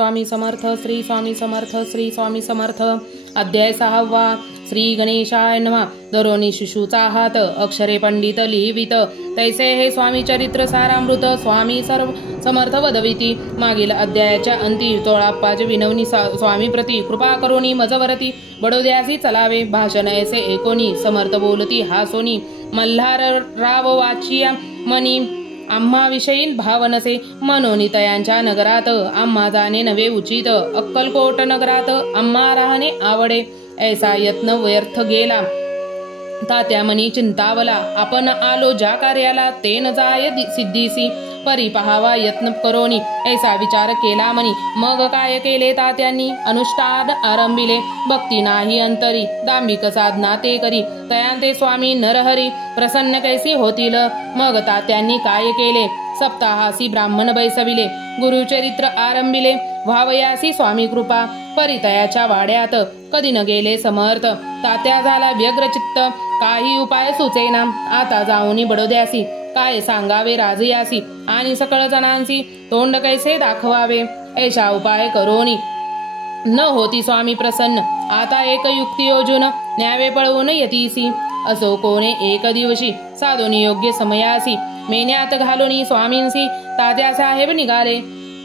स्वामी समर्थ, श्री स्वामी समर्थ, श्री स्वामी समर्थ। अध्याय 6 श्री गणेशाय नमः। दरोनी शिशूचा हात अक्षरे पंडित लिहिवित, तैसे हे स्वामी चरित्र सारामृत स्वामी सर्व समर्थ वदविती। मागील अध्यायाच्या अंती तोळाप्पाज विनवनी स्वामी प्रती कृपा करोनी मजवरती बडोद्यासी चलावे। भाषण ऐसे एकोनी समर्थ बोलती हासोनी, मल्हार राव वाचिया मनी आम्हा विषयी भावनसे। मनोनी तयांच्या नगरात आम्हा जाणे नवे उचित, अक्कलकोट नगरात आम्हा राहणे आवडे। ऐसा यत्न व्यर्थ गेला तात्या मनी चिंतावला, आपण आलो ज्या कार्याला ते न जाय सिद्धीसी। परी पहावा यत्न करोनी ऐसा विचार केला मनी, मग काय केले तात्यांनी अनुष्ठान आरंभिले। भक्ती नाही अंतरी दांभिक साधना ते करी, तयांते स्वामी नरहरी प्रसन्न कैसी होतील। मग तात्यांनी काय केले सप्ताहासी ब्राह्मण बैसविले, गुरुचरित्र आरंभिले व्हावयासी स्वामी कृपा। परितयाच्या वाड्यात कधी न गेले समर्थ, तात्या झाला व्यग्र चित्त काही उपाय सुचेना। आता जाऊनी बडोद्यासी काय सांगावे राजयासी, आणि सकळ जणांसी तोंड कैसे दाखवावे। ऐशा उपाय करोनी न होती स्वामी प्रसन्न, आता एक युक्ती योजून न्यावे पळवून यतीसी। असो कोणे एक दिवशी साधोनी योग्य समयासी, मेन्यात घालूनी स्वामींसी तात्या साहेब निघाले।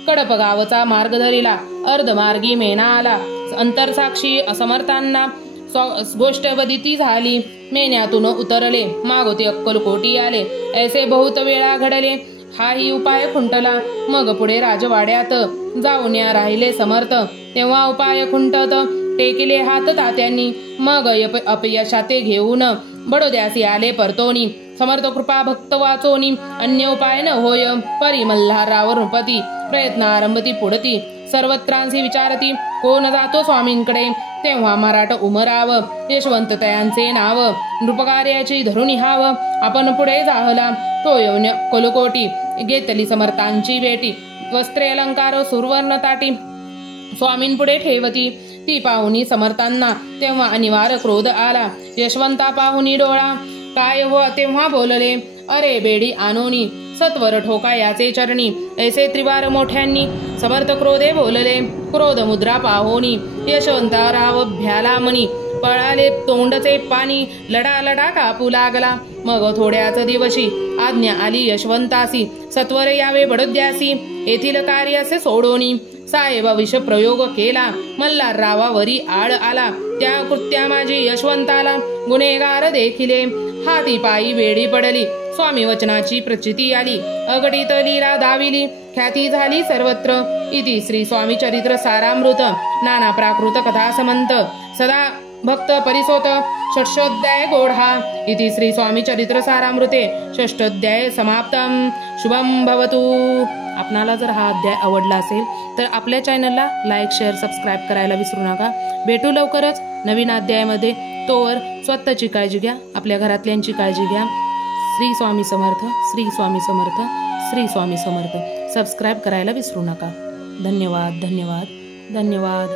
कडप गावचा मार्ग धरिला अर्धमार्गी मेना आला, अंतरसाक्षी असमर्थांना गोष्ट बदिती झाली। मेन्यातून उतरले मागोते अक्कलकोटी आले, ऐसे बहुत वेळा घडले हाही उपाय खुंटला। मग पुढे राजवाड्यात जाऊन राहिले समर्थ, तेव्हा उपाय खुंटत टेकिले हात तात्यांनी। मग अपयशाते घेऊन बडोद्यासी आले परतोनी, समर्थ कृपा भक्त वाचोनी अन्य उपाय न होय। परी मल्हारराव नृपती प्रयत्न आरंभती पुढती, सर्वत्रांसी विचारती कोण जातो स्वामींकडे। तेव्हा मराठ उमराव यशवंत तयांचे नाव, नृपकार्याची धरून हाव आपण पुढे जाहला। तो येऊन कोलकोटी घेतली समर्थांची भेटी, वस्त्रे अलंकार सुवर्ण ताटी स्वामींपुढे ठेवती। ती पाहुनी समर्थांना तेव्हा अनिवार्य क्रोध आला, यशवंता पाहुनी डोळा काय हो तेव्हा बोलले, अरे बेडी आणोनी सत्वर ठोका याचे चरणी। ऐसे त्रिवार मोठ्यांनी समर्थ क्रोधे बोलले, क्रोध मुद्रा पाहोनी यशवंतराव भ्याला मनी। पळाले तोंडचे पाणी लढा लढा कापू लागला। मग थोड्याच दिवशी आज्ञा आली यशवंतासी, सत्वर यावे बडोद्यासी येथील कार्य असे सोडोनी। साहेब विष प्रयोग केला मल्हाररावावरी आळ आला, त्या कृत्या माझी यशवंताला गुन्हेगार देखिले। हाती पायी वेडी पडली स्वामी वचनाची प्रचिती आली, अगणित लीला दाविली ख्याती झाली सर्वत्र। इति श्री स्वामी चरित्र सारामृत नाना प्राकृत कथा समंत सदा भक्त परिसोत षष्ठोध्याय गोढा। इति श्री स्वामी चरित्र सारामृते षष्ठोध्याय समाप्तम। शुभम भवतु। आपणाला जर हा अध्याय आवडला असेल तर आपल्या चॅनलला लाईक शेअर सबस्क्राईब करायला विसरू नका। भेटू लवकरच नवीन अध्यायामध्ये, तोवर स्वतःची काळजी घ्या, आपल्या घरातल्यांची काळजी घ्या। श्री स्वामी समर्थ, श्री स्वामी समर्थ, श्री स्वामी समर्थ। सबस्क्राईब करायला विसरू नका। धन्यवाद धन्यवाद धन्यवाद।